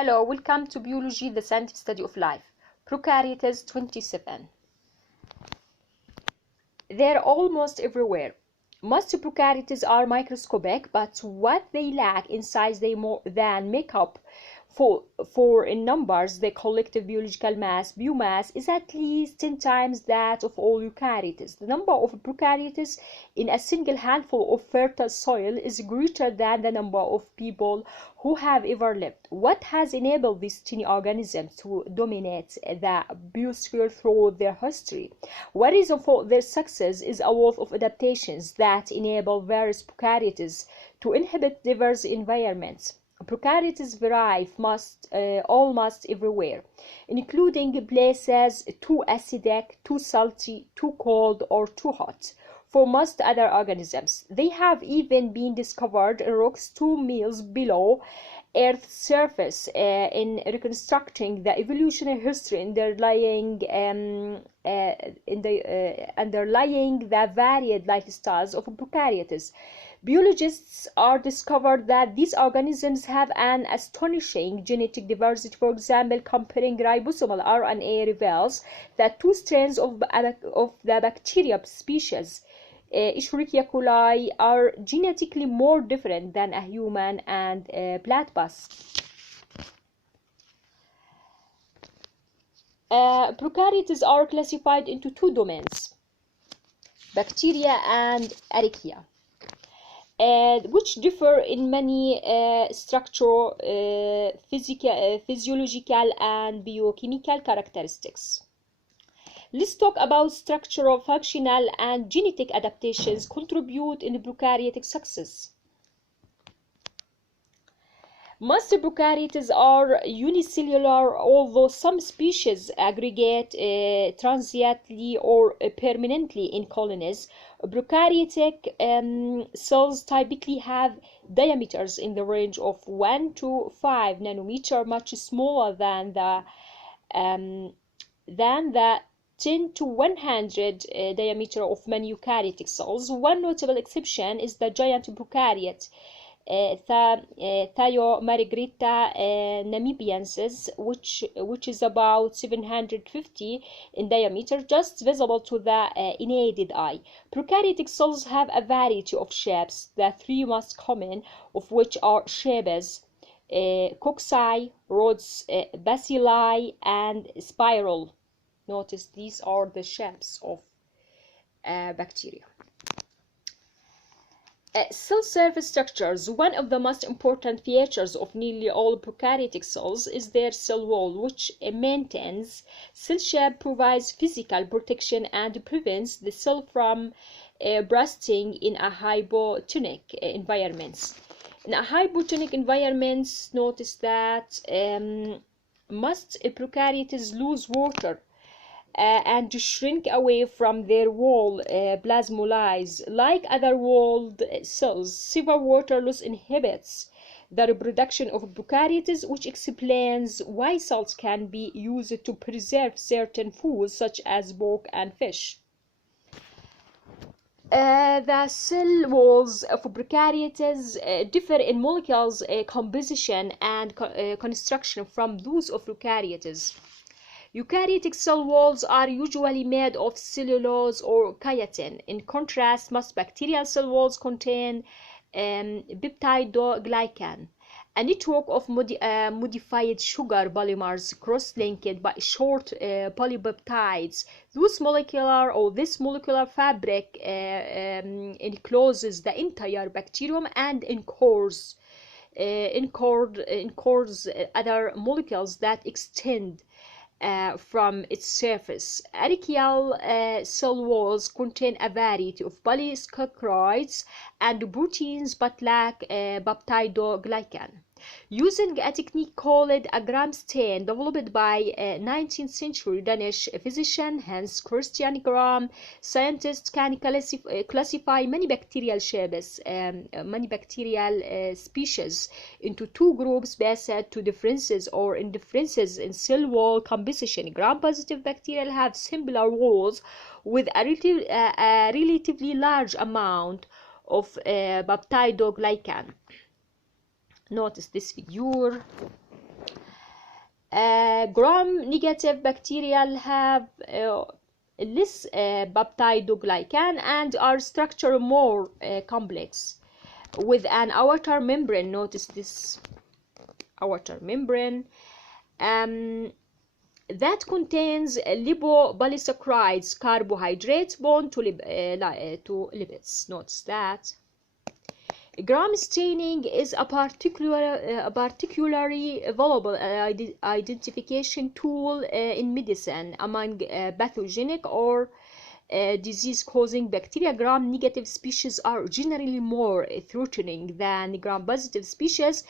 Hello, welcome to Biology, the scientific study of life. Prokaryotes 27. They're almost everywhere. Most prokaryotes are microscopic, but what they lack in size they more than make up for in numbers. The collective biological mass, biomass, is at least 10 times that of all eukaryotes. The number of prokaryotes in a single handful of fertile soil is greater than the number of people who have ever lived. What has enabled these tiny organisms to dominate the biosphere throughout their history? One reason for their success is a wealth of adaptations that enable various prokaryotes to inhabit diverse environments. Prokaryotes vary almost everywhere, including places too acidic, too salty, too cold, or too hot. For most other organisms, they have even been discovered in rocks 2 miles below Earth's surface. In reconstructing the evolutionary history underlying the varied lifestyles of prokaryotes, biologists are discovered that these organisms have an astonishing genetic diversity. For example, comparing ribosomal RNA reveals that 2 strains of the bacteria species Escherichia coli are genetically more different than a human and platypus. Prokaryotes are classified into 2 domains, bacteria and archaea, which differ in many structural, physiological, and biochemical characteristics. Let's talk about structural, functional, and genetic adaptations contribute in prokaryotic success. Most prokaryotes are unicellular, although some species aggregate transiently or permanently in colonies. Prokaryotic cells typically have diameters in the range of 1 to 5 nanometer, much smaller than the 10 to 100 diameter of many eukaryotic cells. One notable exception is the giant prokaryote, Thiomarigritta namibiensis, which is about 750 in diameter, just visible to the unaided eye. Prokaryotic cells have a variety of shapes, the 3 most common of which are shapes, cocci, rods, bacilli, and spiral. Notice these are the shapes of bacteria. Cell surface structures. One of the most important features of nearly all prokaryotic cells is their cell wall, which maintains cell shape, provides physical protection, and prevents the cell from bursting in a hypotonic environments. In a hypotonic environments, notice that most prokaryotes lose water and shrink away from their wall plasmolyze. Like other walled cells, severe water loss inhibits the reproduction of prokaryotes, which explains why cells can be used to preserve certain foods such as pork and fish. The cell walls of prokaryotes differ in molecules composition and construction from those of eukaryotes. Eukaryotic cell walls are usually made of cellulose or chitin. In contrast, most bacterial cell walls contain peptidoglycan, a network of modified sugar polymers cross-linked by short polypeptides. This molecular fabric encloses the entire bacterium and encodes other molecules that extend from its surface. Archaeal cell walls contain a variety of polysaccharides and proteins but lack peptidoglycan. Using a technique called a gram stain developed by a 19th century Danish physician Hans Christian Gram, scientists can classify many bacterial species into 2 groups based on differences or indifferences in cell wall composition. Gram-positive bacteria have similar walls with a relatively large amount of peptidoglycan. Notice this figure. Gram-negative bacteria have less peptidoglycan and are structured more complex, with an outer membrane. Notice this outer membrane that contains lipopolysaccharides, carbohydrates bound to lipids. Notice that. Gram staining is a particularly valuable identification tool in medicine among pathogenic or disease-causing bacteria. Gram-negative species are generally more threatening than gram-positive species.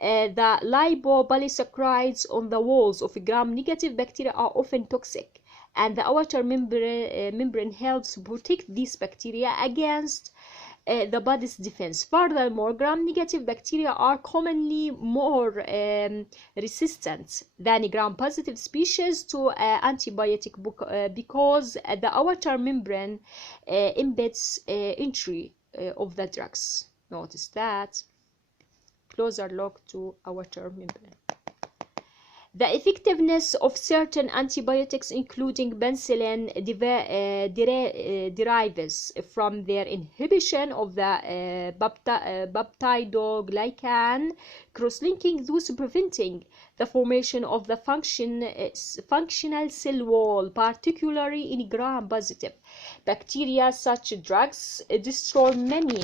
The lipopolysaccharides on the walls of gram-negative bacteria are often toxic, and the outer membrane helps protect these bacteria against the body's defense. Furthermore, gram-negative bacteria are commonly more resistant than gram-positive species to antibiotic because the outer membrane impedes entry of the drugs. Notice that. Closer look to outer membrane. The effectiveness of certain antibiotics, including penicillin, derives from their inhibition of the peptidoglycan cross-linking, thus preventing the formation of the functional cell wall, particularly in gram-positive bacteria. Such drugs destroy many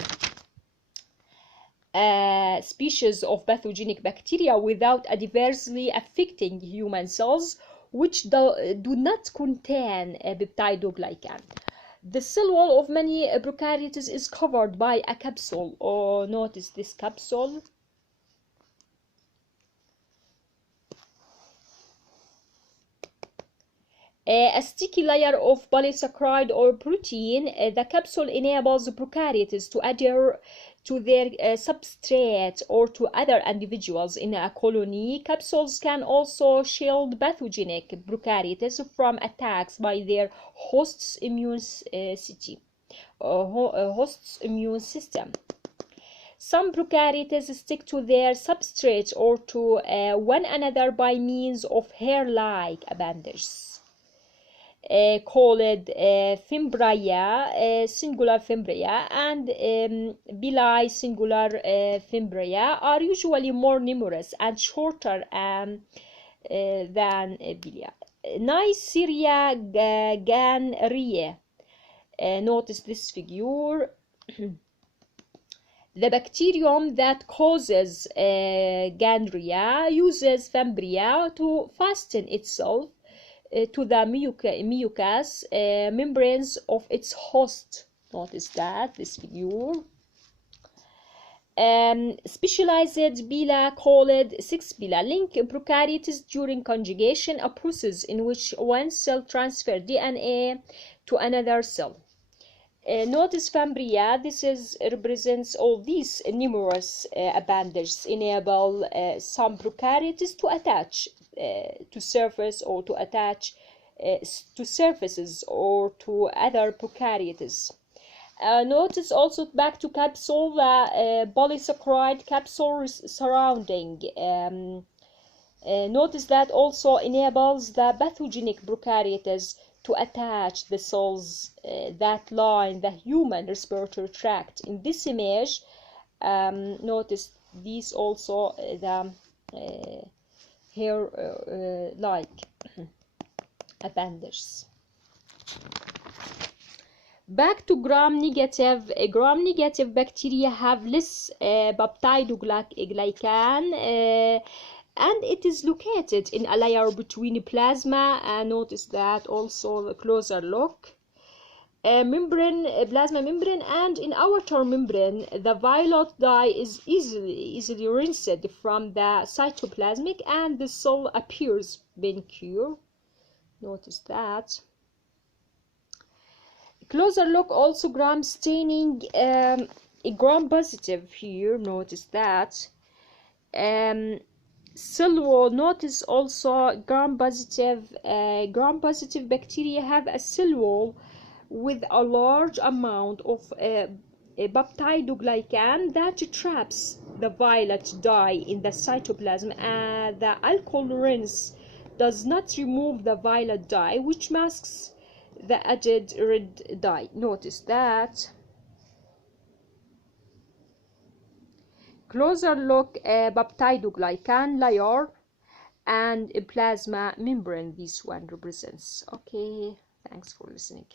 species of pathogenic bacteria without adversely affecting human cells, which do not contain peptidoglycan. The cell wall of many prokaryotes is covered by a capsule, or notice this capsule. A sticky layer of polysaccharide or protein. The capsule enables prokaryotes to adhere to their substrate or to other individuals in a colony. Capsules can also shield pathogenic prokaryotes from attacks by their host's immune system. Some prokaryotes stick to their substrate or to one another by means of hair-like appendages. Called fimbria, singular fimbria, and villi, singular fimbria, are usually more numerous and shorter than villi. Neisseria ganreae. Notice this figure. The bacterium that causes ganrea uses fimbria to fasten itself to the mucous membranes of its host. Notice that, this figure. Specialized bila called 6 bila link prokaryotes during conjugation, a process in which one cell transfers DNA to another cell. Notice fimbria. This represents all these numerous appendages enable some prokaryotes to attach to surface or to attach to surfaces or to other prokaryotes. Notice also back to capsule, the polysaccharide capsule surrounding. Notice that also enables the pathogenic prokaryotes to attach the cells that line the human respiratory tract. In this image, notice these also the hair-like appendages. Back to gram-negative. Gram-negative bacteria have less peptidoglycan, and it is located in a layer between plasma, and notice that also a closer look. Plasma membrane, and in outer membrane, the violet dye is easily rinsed from the cytoplasmic, and the cell appears being cured. Notice that. Closer look also gram staining, gram positive here. Notice that. Cell wall. Notice also gram positive bacteria have a cell wall with a large amount of peptidoglycan that traps the violet dye in the cytoplasm, and the alcohol rinse does not remove the violet dye, which masks the added red dye. Notice that. Closer look, peptidoglycan layer and a plasma membrane this one represents. Okay, thanks for listening.